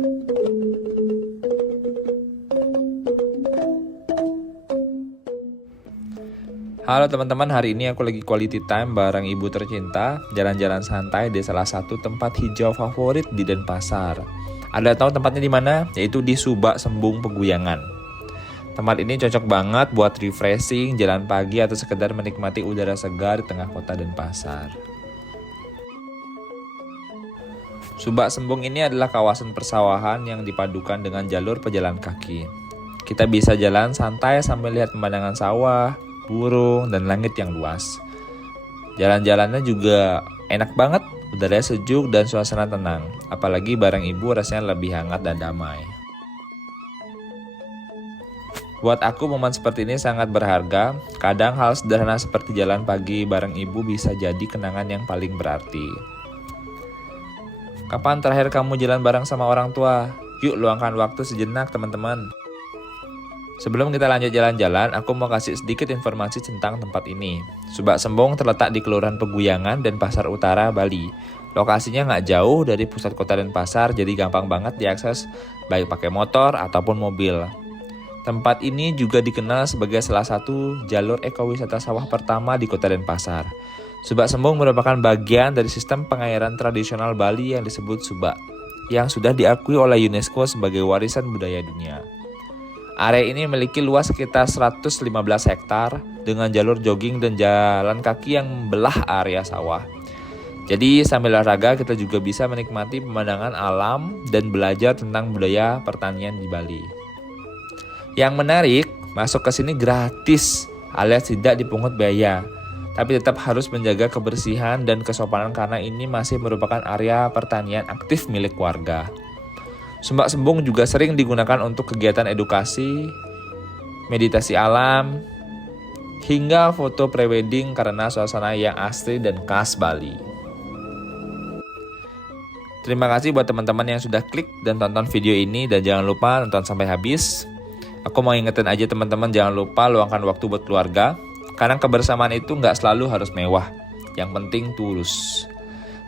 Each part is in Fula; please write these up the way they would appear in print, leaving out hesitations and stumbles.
Halo teman-teman, hari ini aku lagi quality time bareng ibu tercinta, jalan-jalan santai di salah satu tempat hijau favorit di Denpasar. Ada tahu tempatnya di mana? Yaitu di Subak Sembung Peguyangan. Tempat ini cocok banget buat refreshing, jalan pagi atau sekedar menikmati udara segar di tengah kota Denpasar. Subak Sembung ini adalah kawasan persawahan yang dipadukan dengan jalur pejalan kaki. Kita bisa jalan santai sambil lihat pemandangan sawah, burung, dan langit yang luas. Jalan-jalannya juga enak banget, udaranya sejuk dan suasana tenang. Apalagi bareng ibu rasanya lebih hangat dan damai. Buat aku momen seperti ini sangat berharga. Kadang hal sederhana seperti jalan pagi bareng ibu bisa jadi kenangan yang paling berarti. Kapan terakhir kamu jalan bareng sama orang tua? Yuk luangkan waktu sejenak teman-teman. Sebelum kita lanjut jalan-jalan, aku mau kasih sedikit informasi tentang tempat ini. Subak Sembung terletak di Kelurahan Peguyangan, Denpasar Utara, Bali. Lokasinya nggak jauh dari pusat kota Denpasar, jadi gampang banget diakses baik pakai motor ataupun mobil. Tempat ini juga dikenal sebagai salah satu jalur ekowisata sawah pertama di kota Denpasar. Subak Sembung merupakan bagian dari sistem pengairan tradisional Bali yang disebut subak, yang sudah diakui oleh UNESCO sebagai warisan budaya dunia. Area ini memiliki luas sekitar 115 hektar dengan jalur jogging dan jalan kaki yang membelah area sawah. Jadi sambil olahraga kita juga bisa menikmati pemandangan alam dan belajar tentang budaya pertanian di Bali. Yang menarik, masuk ke sini gratis alias tidak dipungut biaya. Tapi tetap harus menjaga kebersihan dan kesopanan karena ini masih merupakan area pertanian aktif milik warga. Subak Sembung juga sering digunakan untuk kegiatan edukasi, meditasi alam, hingga foto prewedding karena suasana yang asli dan khas Bali. Terima kasih buat teman-teman yang sudah klik dan tonton video ini dan jangan lupa nonton sampai habis. Aku mau ingetin aja teman-teman jangan lupa luangkan waktu buat keluarga, karena kebersamaan itu nggak selalu harus mewah, yang penting tulus.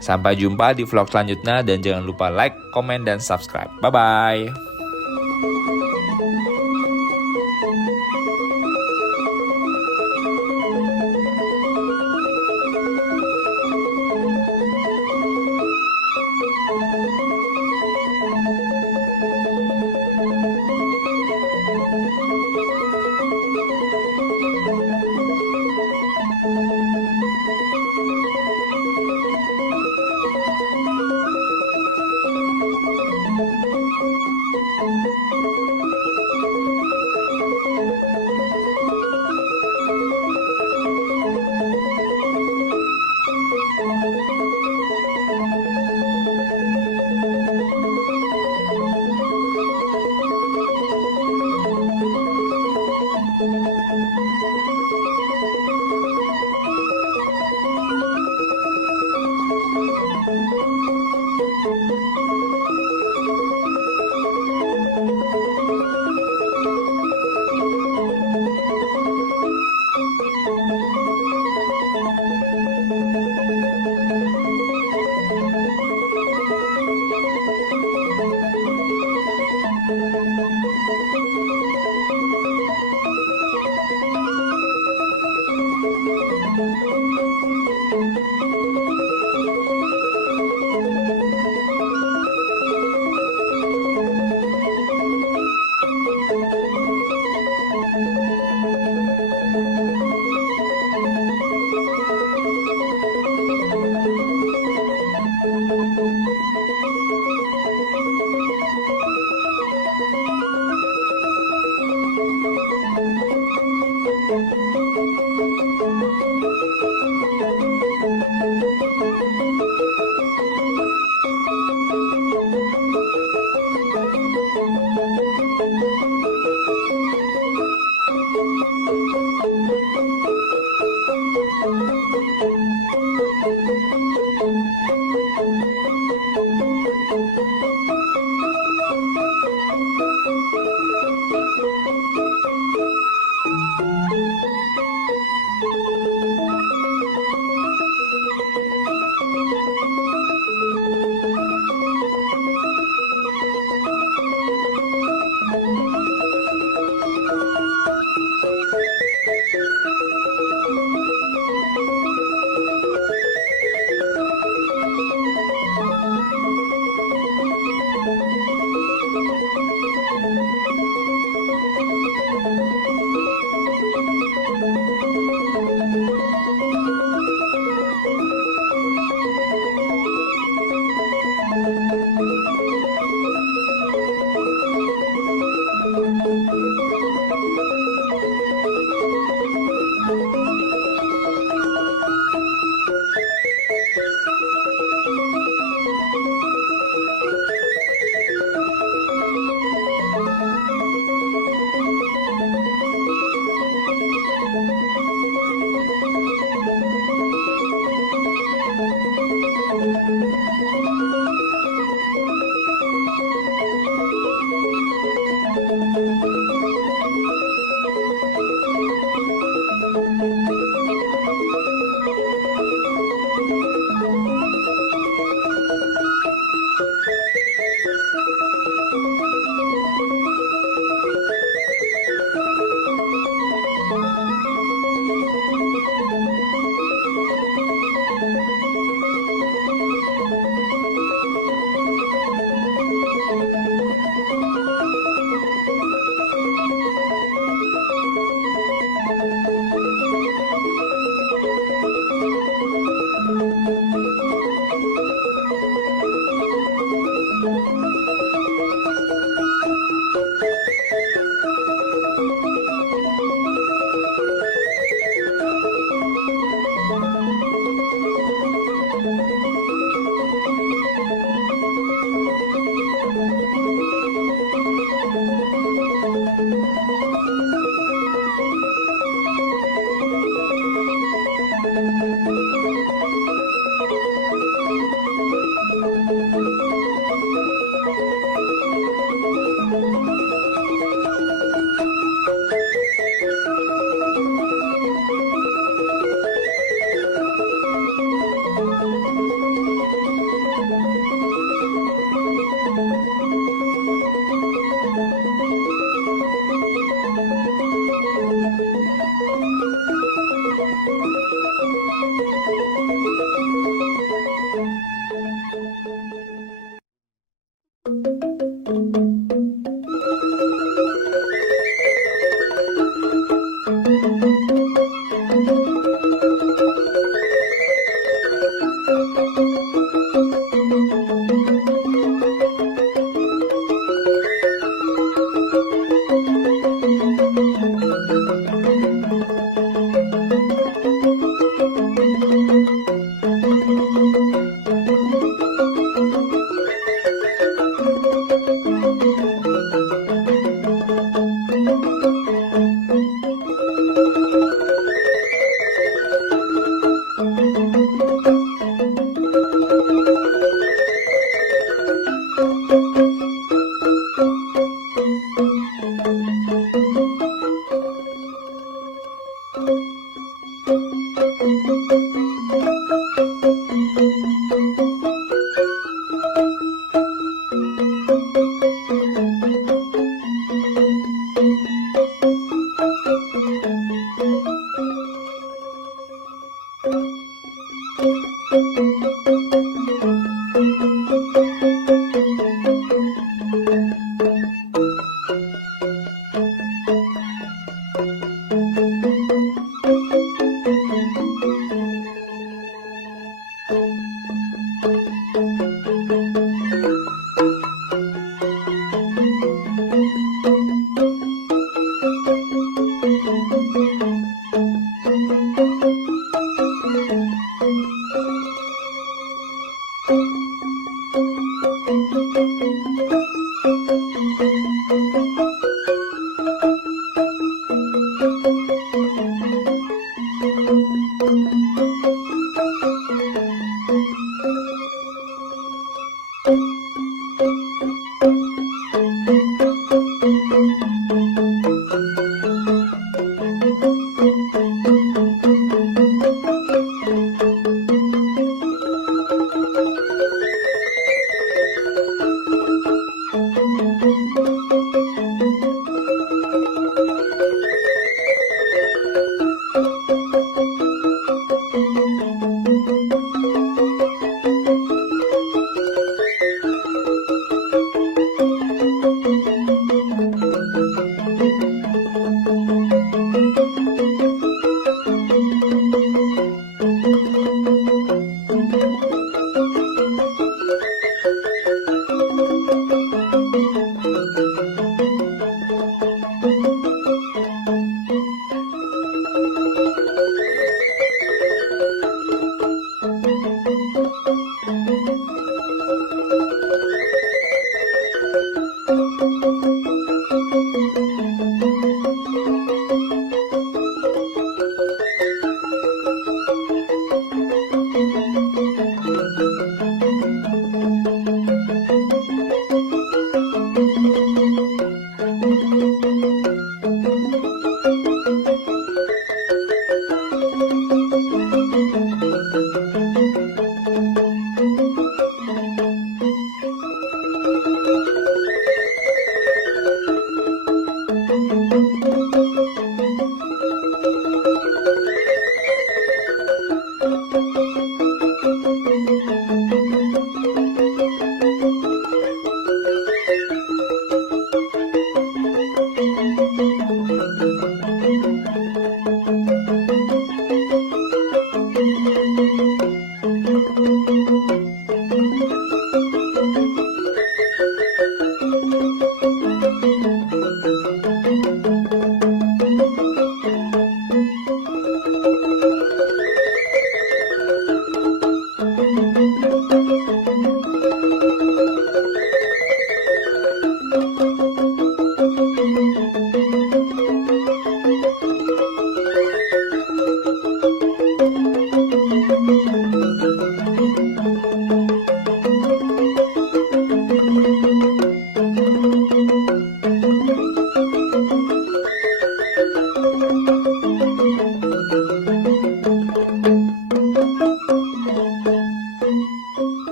Sampai jumpa di vlog selanjutnya dan jangan lupa like, komen, dan subscribe. Bye-bye.